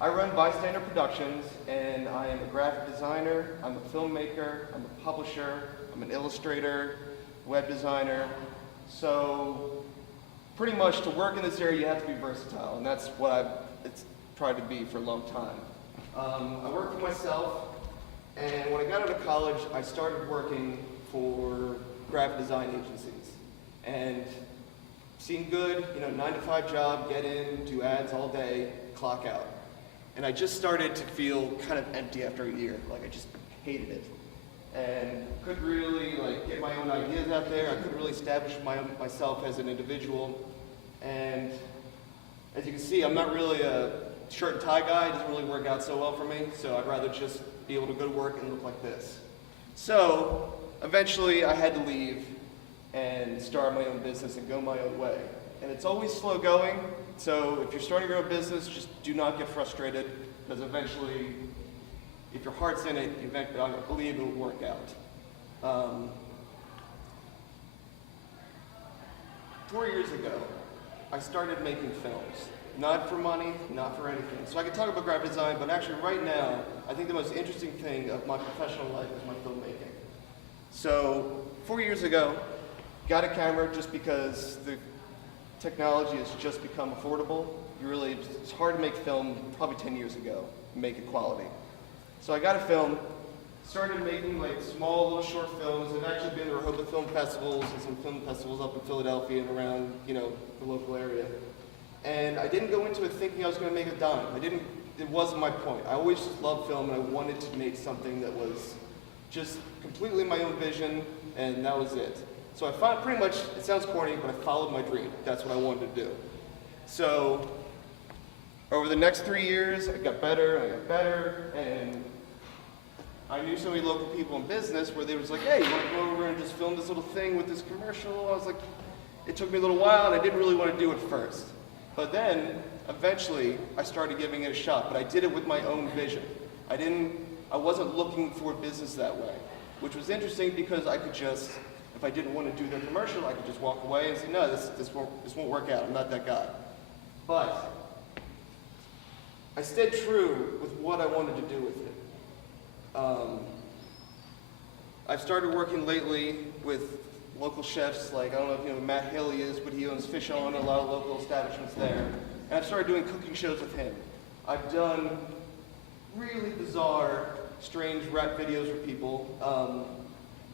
I run Bystander Productions, and I am a graphic designer, I'm a filmmaker, I'm a publisher, I'm an illustrator, web designer. So pretty much to work in this area, you have to be versatile, and that's what I've tried to be for a long time. I work for myself, and when I got out of college, I started working for graphic design agencies. And seemed good, 9-to-5 job, get in, do ads all day, clock out. And I just started to feel kind of empty after a year, like I just hated it. And couldn't really get my own ideas out there, I couldn't really establish myself as an individual. And as you can see, I'm not really a shirt and tie guy, it doesn't really work out so well for me, so I'd rather just be able to go to work and look like this. So eventually I had to leave and start my own business and go my own way. And it's always slow going, so if you're starting your own business, just do not get frustrated, because eventually, if your heart's in it, I believe it will work out. 4 years ago, I started making films. Not for money, not for anything. So I can talk about graphic design, but actually right now, I think the most interesting thing of my professional life is my filmmaking. So 4 years ago, got a camera just because the technology has just become affordable. It's hard to make film probably 10 years ago, and make it quality. So I got a film, started making small little short films. I've actually been to Rehoboth Film Festivals and some film festivals up in Philadelphia and around, the local area. And I didn't go into it thinking I was going to make a dime. It wasn't my point. I always just loved film, and I wanted to make something that was just completely my own vision, and that was it. So I found pretty much, it sounds corny, but I followed my dream. That's what I wanted to do. So over the next 3 years, I got better, and I knew so many local people in business where they was like, hey, you want to go over and just film this little thing with this commercial? I was like, it took me a little while, and I didn't really want to do it first. But then, eventually, I started giving it a shot, but I did it with my own vision. I wasn't looking for business that way, which was interesting because I could just, if I didn't want to do the commercial, I could just walk away and say, no, this won't work out, I'm not that guy. But I stayed true with what I wanted to do with it. I've started working lately with local chefs, I don't know if you know who Matt Haley is, but he owns Fish On, a lot of local establishments there. And I've started doing cooking shows with him. I've done really bizarre, strange rap videos for people.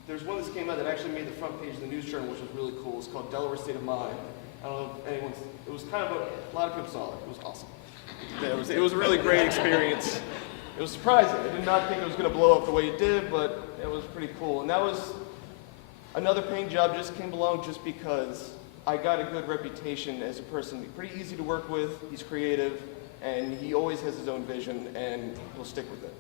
There's one that came out that actually made the front page of the news journal, which was really cool. It's called Delaware State of Mind. I don't know if anyone's, it was kind of a lot of people saw it. It was awesome. Yeah, it was a really great experience. It was surprising. I did not think it was going to blow up the way it did, but it was pretty cool. And that was another paying job just came along just because I got a good reputation as a person. He's pretty easy to work with, he's creative, and he always has his own vision, and he'll stick with it.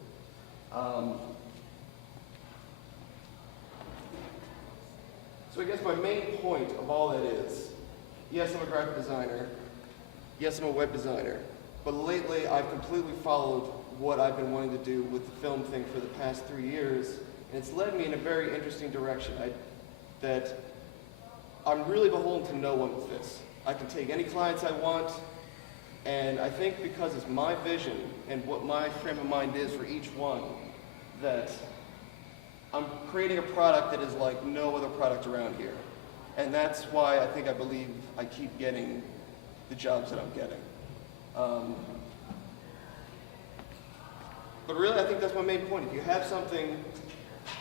So I guess my main point of all that is, yes, I'm a graphic designer, yes, I'm a web designer, but lately I've completely followed what I've been wanting to do with the film thing for the past 3 years, and it's led me in a very interesting direction. That I'm really beholden to no one with this. I can take any clients I want, and I think because it's my vision and what my frame of mind is for each one, that I'm creating a product that is like no other product around here. And that's why I believe I keep getting the jobs that I'm getting. But really, I think that's my main point. If you have something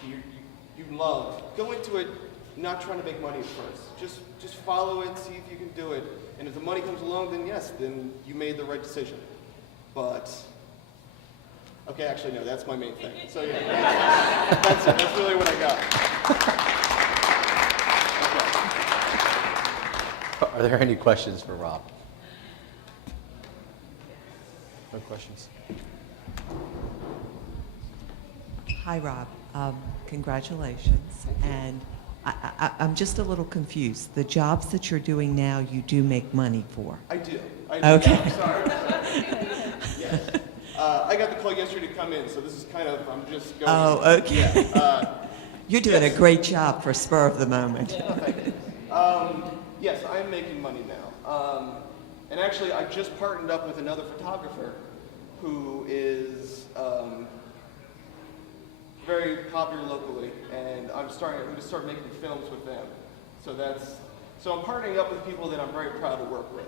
you love, go into it not trying to make money at first. Just follow it, see if you can do it. And if the money comes along, then yes, then you made the right decision. But, okay, actually no, that's my main thing. So yeah, that's it. That's really what I got. Okay. Are there any questions for Rob? No questions? Hi, Rob. Congratulations. And I'm just a little confused. The jobs that you're doing now, you do make money for? I do. Okay. I'm sorry. Yes. I got the call yesterday to come in, so this is kind of, I'm just going. Oh, okay. Yeah, you're doing a great job for spur of the moment. Yes, I'm making money now. And actually, I just partnered up with another photographer who is very popular locally, and I'm going to start making films with them. So I'm partnering up with people that I'm very proud to work with.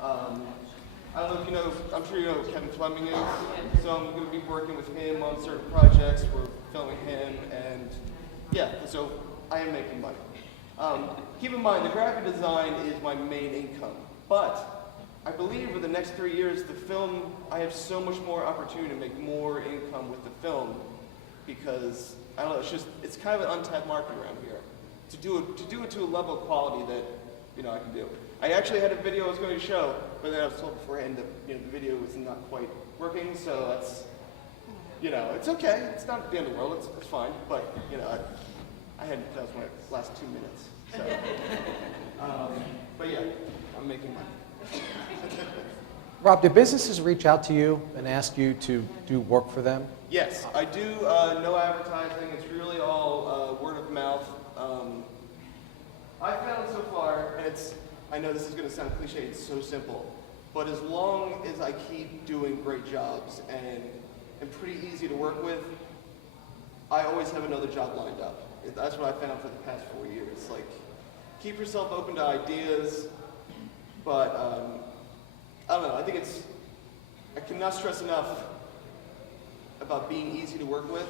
I don't know if you know, I'm sure you know who Kevin Fleming is. So I'm going to be working with him on certain projects. We're filming him, and yeah, so I am making money. Keep in mind, the graphic design is my main income, but I believe for the next 3 years, the film, I have so much more opportunity to make more income with the film because, I don't know, it's kind of an untapped market around here. To do it to a level of quality that, I can do. I actually had a video I was going to show, but then I was told beforehand that, the video was not quite working, so that's, it's okay. It's not the end of the world. It's fine, but, that was my last 2 minutes. So, but yeah, I'm making money. Rob, do businesses reach out to you and ask you to do work for them? Yes, I do. No advertising. It's really all word of mouth. I found so far, and I know this is going to sound cliche, it's so simple, but as long as I keep doing great jobs and am pretty easy to work with, I always have another job lined up. That's what I found for the past 4 years. Like, keep yourself open to ideas, but I don't know, I cannot stress enough about being easy to work with.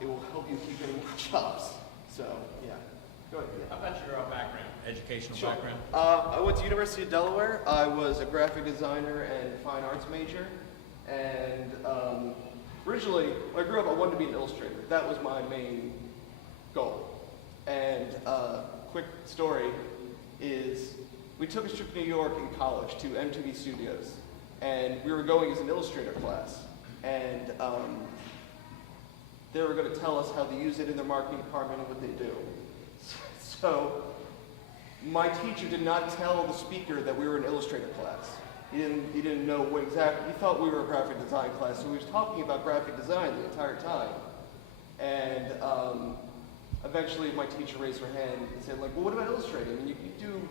It will help you keep getting more jobs. So, yeah. Go ahead. Yeah. How about your background, educational Sure. background? I went to University of Delaware. I was a graphic designer and fine arts major. And originally, when I grew up, I wanted to be an illustrator. That was my main goal. And quick story is we took a trip to New York in college to MTV Studios. And we were going as an illustrator class. And they were going to tell us how to use it in their marketing department and what they do. So my teacher did not tell the speaker that we were an illustrator class. He didn't know what exactly, he thought we were a graphic design class, so he was talking about graphic design the entire time. And eventually my teacher raised her hand and said, like, well, what about illustrating? I mean, you do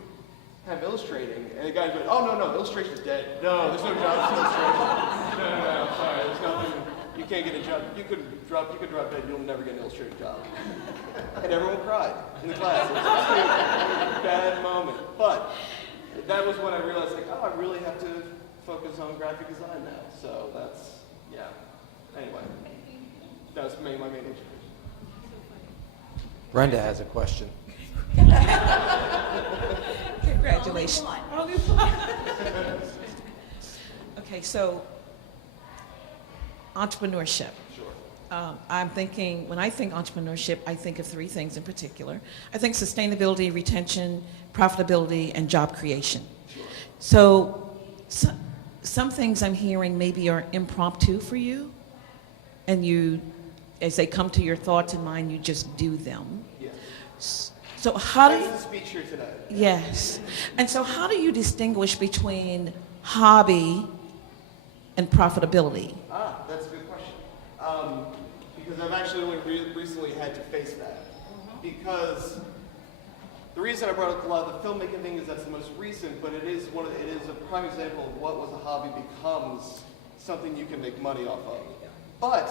have illustrating. And the guy goes, oh, no, illustration's dead. No, there's no job for illustration. No, sorry, there's nothing. You can't get a job. You could drop dead, you'll never get an illustrator job. And everyone cried in the class. It was actually a bad moment. But that was when I realized, like, oh, I really have to focus on graphic design now. So that's, yeah. Anyway, that was my main inspiration. Brenda has a question. Congratulations. Okay, so entrepreneurship. Sure. I'm thinking, when I think entrepreneurship, I think of 3 things in particular. I think sustainability, retention, profitability, and job creation. Sure. So some things I'm hearing maybe are impromptu for you, and you, as they come to your thoughts and mind, you just do them. Yes. So how do That's you... the speech here today. Yes. And so how do you distinguish between hobby and profitability? That's a good question. Because I've actually only recently had to face that. Because the reason I brought up a lot of the filmmaking thing is that's the most recent, but it is a prime example of what was a hobby becomes something you can make money off of. But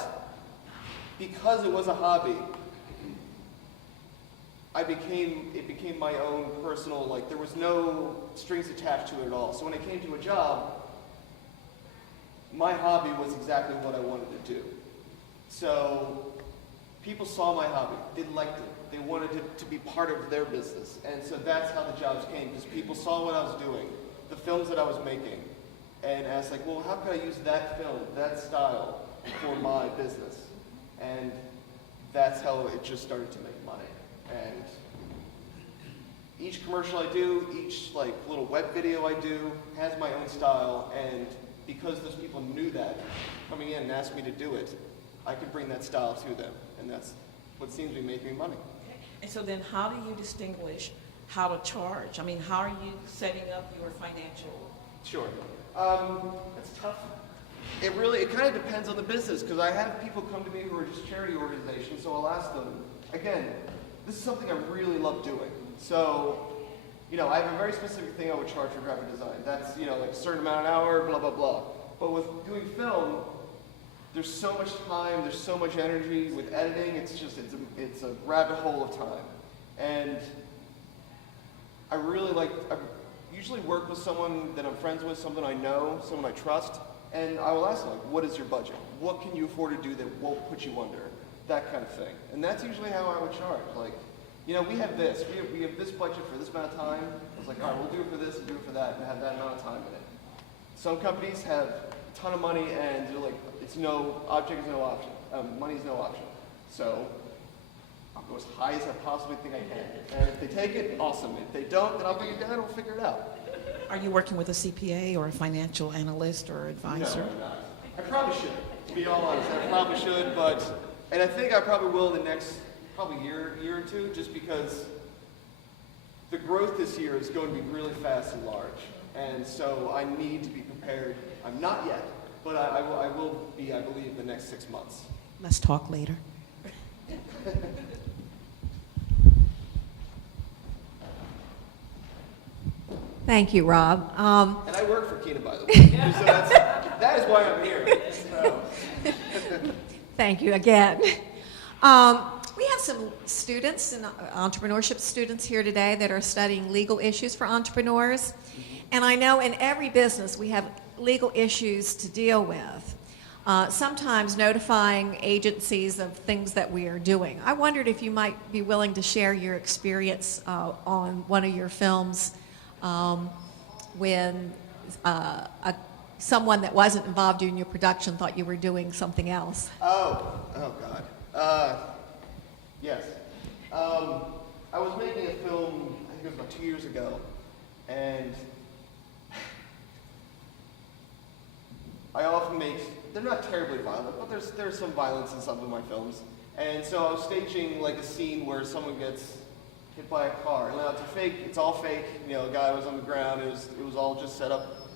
because it was a hobby, it became my own personal, like, there was no strings attached to it at all. So when it came to a job, my hobby was exactly what I wanted to do. So people saw my hobby, they liked it, they wanted it to be part of their business. And so that's how the jobs came, because people saw what I was doing, the films that I was making, and asked, like, well, how could I use that film, that style, for my business? And that's how it just started to make money. And each commercial I do, each like little web video I do has my own style, and because those people knew that, coming in and asked me to do it, I could bring that style to them, and that's what seems to be making me money. And so then how do you distinguish how to charge? I mean, how are you setting up your financial? Sure. That's tough. It kind of depends on the business, because I have people come to me who are just charity organizations, so I'll ask them, again, this is something I really love doing. So, I have a very specific thing I would charge for graphic design. That's, like a certain amount an hour, blah, blah, blah. But with doing film, there's so much time, there's so much energy with editing. It's a rabbit hole of time. And I usually work with someone that I'm friends with, someone I know, someone I trust, and I will ask them, like, what is your budget? What can you afford to do that won't put you under? That kind of thing. And that's usually how I would charge. Like, we have this. We have this budget for this amount of time. I was like, all right, we'll do it for this and do it for that and have that amount of time in it. Some companies have a ton of money and they're like, object is no option. Money is no option. So I'll go as high as I possibly think I can. And if they take it, awesome. If they don't, then I'll bring it down and we'll figure it out. Are you working with a CPA or a financial analyst or advisor? No, I'm not. I probably should. To be all honest, I probably should, and I think I probably will in the next year or two, just because the growth this year is going to be really fast and large. And so I need to be prepared. I'm not yet, but I will be, I believe, the next 6 months. Let's talk later. Thank you, Rob. And I work for Keena, by the way. So that is why I'm here. So. Thank you again. We have some students and entrepreneurship students here today that are studying legal issues for entrepreneurs. And I know in every business we have legal issues to deal with. Sometimes notifying agencies of things that we are doing. I wondered if you might be willing to share your experience on one of your films when someone that wasn't involved in your production thought you were doing something else. Oh God. Yes. I was making a film, I think it was about 2 years ago, and I often they're not terribly violent, but there's some violence in some of my films. And so I was staging like a scene where someone gets hit by a car. Now it's all fake. A guy was on the ground, it was all just set up,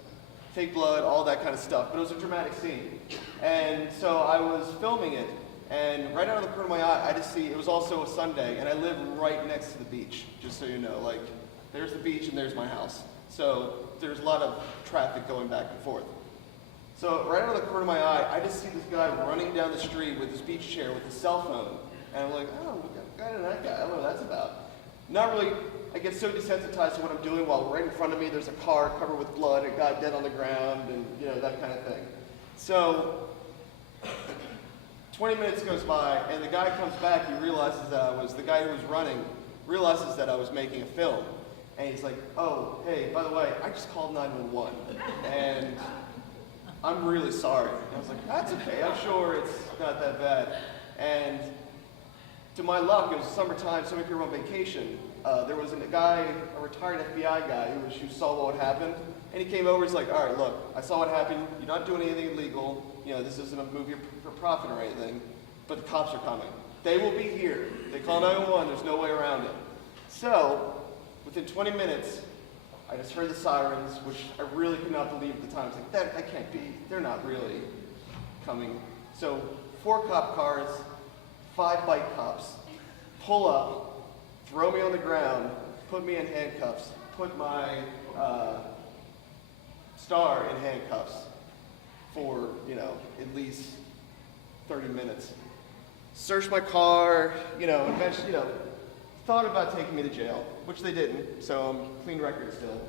fake blood, all that kind of stuff. But it was a dramatic scene. And so I was filming it, and right out of the corner of my eye, I just see, it was also a Sunday, and I live right next to the beach, just so you know. Like, there's the beach and there's my house. So there's a lot of traffic going back and forth. So right out of the corner of my eye, I just see this guy running down the street with his beach chair with his cell phone. And I'm like, oh, that guy, I don't know what that's about. Not really, I get so desensitized to what I'm doing while right in front of me there's a car covered with blood, a guy dead on the ground, and that kind of thing. So 20 minutes goes by, and the guy comes back, he realizes that the guy who was running realizes that I was making a film. And he's like, oh, hey, by the way, I just called 911, and I'm really sorry. And I was like, that's okay, I'm sure it's not that bad. And to my luck, it was summertime, so many people were on vacation. There was a retired FBI guy who saw what happened, and he came over, he's like, all right, look, I saw what happened, you're not doing anything illegal, this isn't a movie for profit or anything, but the cops are coming. They will be here. They call 911, there's no way around it. So, within 20 minutes, I just heard the sirens, which I really could not believe at the time. I was like, that can't be. They're not really coming. So 4 cop cars, 5 bike cops, pull up, throw me on the ground, put me in handcuffs, put my star in handcuffs for, at least 30 minutes. Searched my car, eventually, thought about taking me to jail, which they didn't, so I'm clean record still.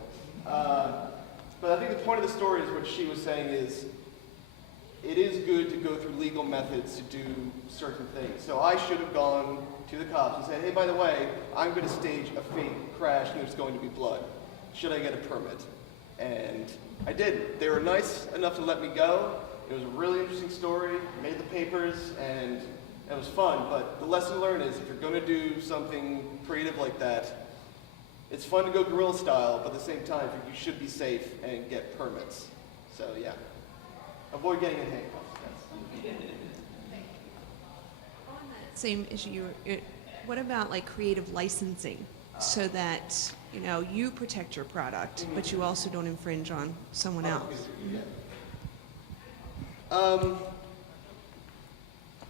But I think the point of the story is what she was saying is, it is good to go through legal methods to do certain things. So I should have gone to the cops and said, hey, by the way, I'm going to stage a fake crash and there's going to be blood. Should I get a permit? And I did. They were nice enough to let me go. It was a really interesting story, made the papers, and it was fun. But the lesson learned is if you're going to do something creative like that, it's fun to go guerrilla style, but at the same time, you should be safe and get permits. So yeah, avoid getting in handcuffs. Yes. On that same issue, what about like creative licensing so that you protect your product, but you also don't infringe on someone else? Yeah.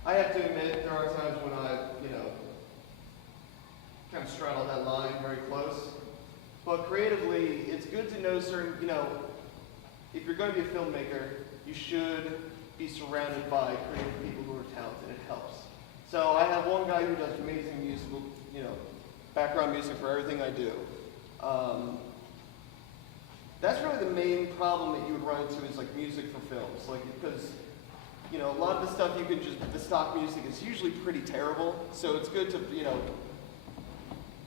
I have to admit, there are times when I, kind of straddle that line very close. But creatively, it's good to know certain, if you're going to be a filmmaker, you should be surrounded by creative people who are talented. It helps. So I have one guy who does amazing musical, background music for everything I do. That's really the main problem that you would run into is like music for films, like because a lot of the stuff the stock music is usually pretty terrible. So it's good to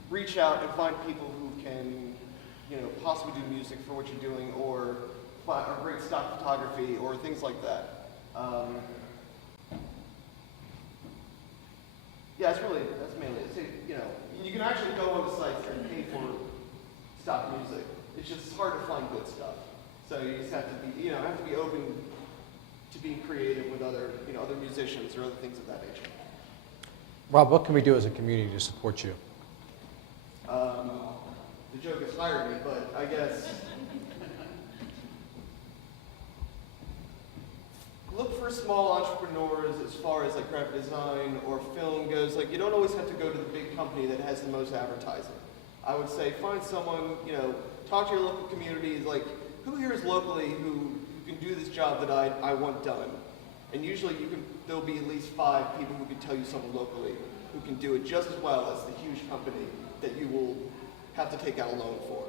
reach out and find people who can possibly do music for what you're doing or great stock photography or things like that. Yeah, that's mainly it. So, you can actually go on the sites and pay for stock music. It's just hard to find good stuff. So you just have to be open to being creative with other musicians or other things of that nature. Rob, what can we do as a community to support you? The joke is hire me, but I guess look for small entrepreneurs as far as like graphic design or film goes. Like you don't always have to go to the big company that has the most advertising. I would say find someone, talk to your local communities, like who here is locally who can do this job that I want done. And usually there'll be at least 5 people who can tell you someone locally who can do it just as well as the huge company that you will have to take out a loan for.